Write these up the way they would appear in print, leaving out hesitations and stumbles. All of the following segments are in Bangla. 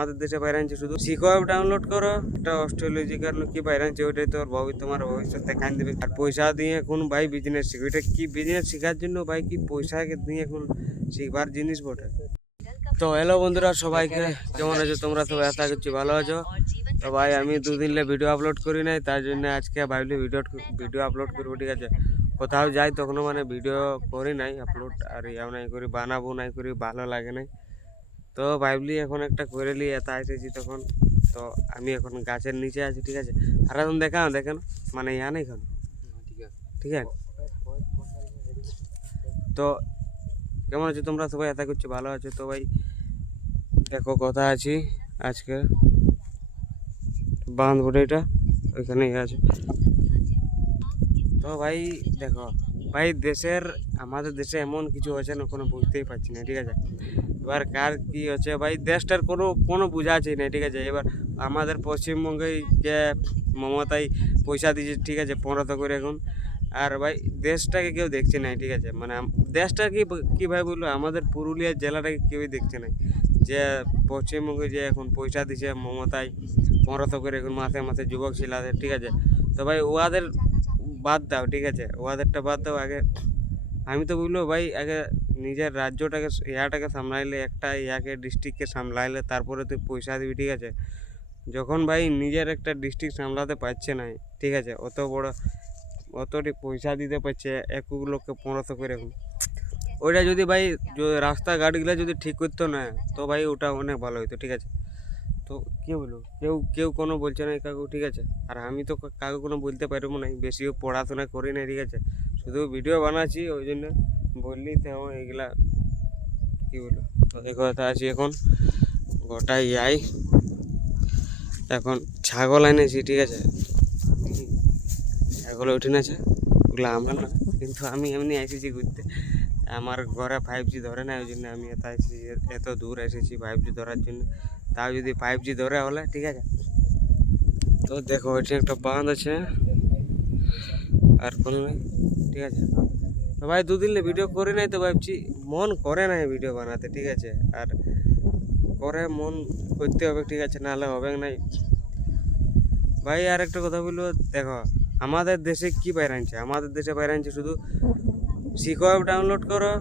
আমাদের দেশে বাইরে আনছে শুধু শিখো অ্যাপ ডাউনলোড করো, একটা অস্ট্রেলজিকার কি বাইরে আনছে ওইটাই তোর তোমার ভবিষ্যৎ দেখাই দেবে। আর পয়সা দিয়ে এখন ভাই বিজনেস শিখো, এটা কি বিজনেস শেখার জন্য ভাই কি পয়সা দিয়ে এখন শিখবার জিনিস বটে। তো হ্যালো বন্ধুরা সবাইকে, কেমন আছো তোমরা? সবাই আশা করছি ভালো আছো। তো ভাই আমি দুদিন ভিডিও আপলোড করি নাই, তার জন্য আজকে ভাবলি ভিডিও আপলোড করবো, ঠিক আছে। কোথাও যাই তখনও মানে ভিডিও করি নাই আপলোড, আর ইয়াও নাই করি, বানাবো নাই করি, ভালো লাগে নাই। তো ভাবলি এখন একটা করে নিয়ে এত এসেছি তখন। তো আমি এখন গাছের নিচে আছি, ঠিক আছে। আর এখন দেখেন মানে ইয়া নেই এখন, ঠিক আছে। তো কেমন আছো তোমরা সবাই? আশা করছি ভালো আছো। তো ভাই দেখো কথা আছি আজকে বাঁধবুড়িটা ওইখানেই আছে। তো ভাই দেখো ভাই, আমাদের দেশে এমন কিছু হচ্ছে না, কোনো বুঝতেই পারছি না, ঠিক আছে। এবার কার কি হচ্ছে ভাই, দেশটার কোনো কোনো বোঝা আছে না, ঠিক আছে। এবার আমাদের পশ্চিমবঙ্গে যে মমতাই পয়সা দিচ্ছে, ঠিক আছে, 1500 করে এখন। আর ভাই দেশটাকে কেউ দেখছে না, ঠিক আছে। মানে দেশটা কি ভাই বললো, আমাদের পুরুলিয়া জেলাটাকে কেউই দেখছে না। যে পশ্চিমবঙ্গে যে এখন পয়সা দিচ্ছে মমতাই 1500 করে এখন মাসে মাসে যুবক ছেলেদের, ঠিক আছে। তো ভাই ওদের বাদ দাও, ঠিক আছে, ওদেরটা বাদ দাও। আগে আমি তো বললো ভাই, আগে নিজের রাজ্যটাকে ইয়াটাকে সামলাইলে, একটা ইয়াকে ডিস্ট্রিক্টকে সামলাইলে তারপরে তুই পয়সা দিবি, ঠিক আছে। যখন ভাই নিজের একটা ডিস্ট্রিক্ট সামলাতে পারছে না, ঠিক আছে, অতটি পয়সা দিতে পারছে এক লোককে 1500 করে এখন। ওইটা যদি ভাই রাস্তাঘাটগুলো যদি ঠিক করতো না, তো ভাই ওটা অনেক ভালো হতো, ঠিক আছে। তো কি বলবো, কেউ কেউ কোনো বলছে না কাকু, ঠিক আছে। আর আমি তো কাকু কোনো বলতে পারবো না, বেশিও পড়াশোনা করি না, ঠিক আছে। শুধু ভিডিও বানাচ্ছি, ওই জন্য বললি তো এইগুলা কি বলবো। তো দেখো আছি এখন গোটাই যাই, এখন ছাগল এনেছি, ঠিক আছে। ছাগল উঠে নেছে, ওগুলো আমরা না, কিন্তু আমি এমনি এসেছি ঘুরতে। আমার ঘরে 5G ধরে না, ওই জন্য আমি এত দূর এসেছি 5G ধরার জন্য। তাও যদি 5G ধরে হলে, ঠিক আছে। তো দেখো ওইটা একটা বাঁধ আছে, আর কোনো নেই, ঠিক আছে। তো ভাই দুদিন ভিডিও করি নাই, তো ভাবছি মন করে নাই ভিডিও বানাতে, ঠিক আছে। আর করে মন করতে হবে, ঠিক আছে, নাহলে হবে নাই ভাই। আর একটা কথা বলবো, দেখো আমাদের দেশে কি বাইরে আনছে, আমাদের দেশে বাইরে আনছে শুধু শিখো অ্যাপ ডাউনলোড করো,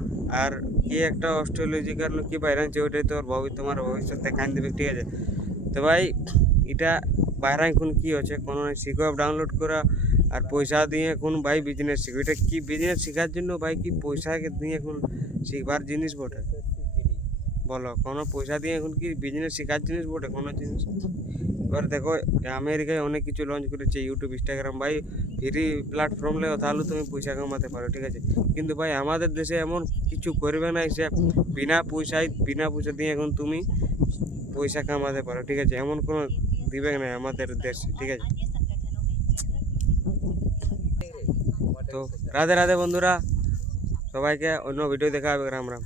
আর কি একটা অস্ট্রেলজিকার কি বাইরে আনছে ওইটাই তোমার ভবিষ্যৎ দেখাই দেবে, ঠিক আছে। তো ভাই এটা বাইরে এখন কি হচ্ছে, কোনো শিখো অ্যাপ ডাউনলোড করা আর পয়সা দিয়ে এখন ভাই বিজনেস শিখো, এটা কি বিজনেস শেখার জন্য ভাই কি পয়সাকে দিয়ে এখন শিখবার জিনিস বটে? বলো, কোনো পয়সা দিয়ে এখন কি বিজনেস শেখার জিনিস বটে কোনো জিনিস? এবার দেখো আমেরিকায় অনেক কিছু লঞ্চ করেছে, ইউটিউব, ইনস্টাগ্রাম, ভাই ফ্রি প্ল্যাটফর্ম লেও তাহলে তুমি পয়সা কামাতে পারো, ঠিক আছে। কিন্তু ভাই আমাদের দেশে এমন কিছু করবে না, সে বিনা পয়সা দিয়ে এখন তুমি পয়সা কামাতে পারো, ঠিক আছে। এমন কোনো দিবে না আমাদের দেশে, ঠিক আছে। তো রাধে রাধে বন্ধুরা, সবাইকে অন্য ভিডিও দেখা হবে। রাম রাম।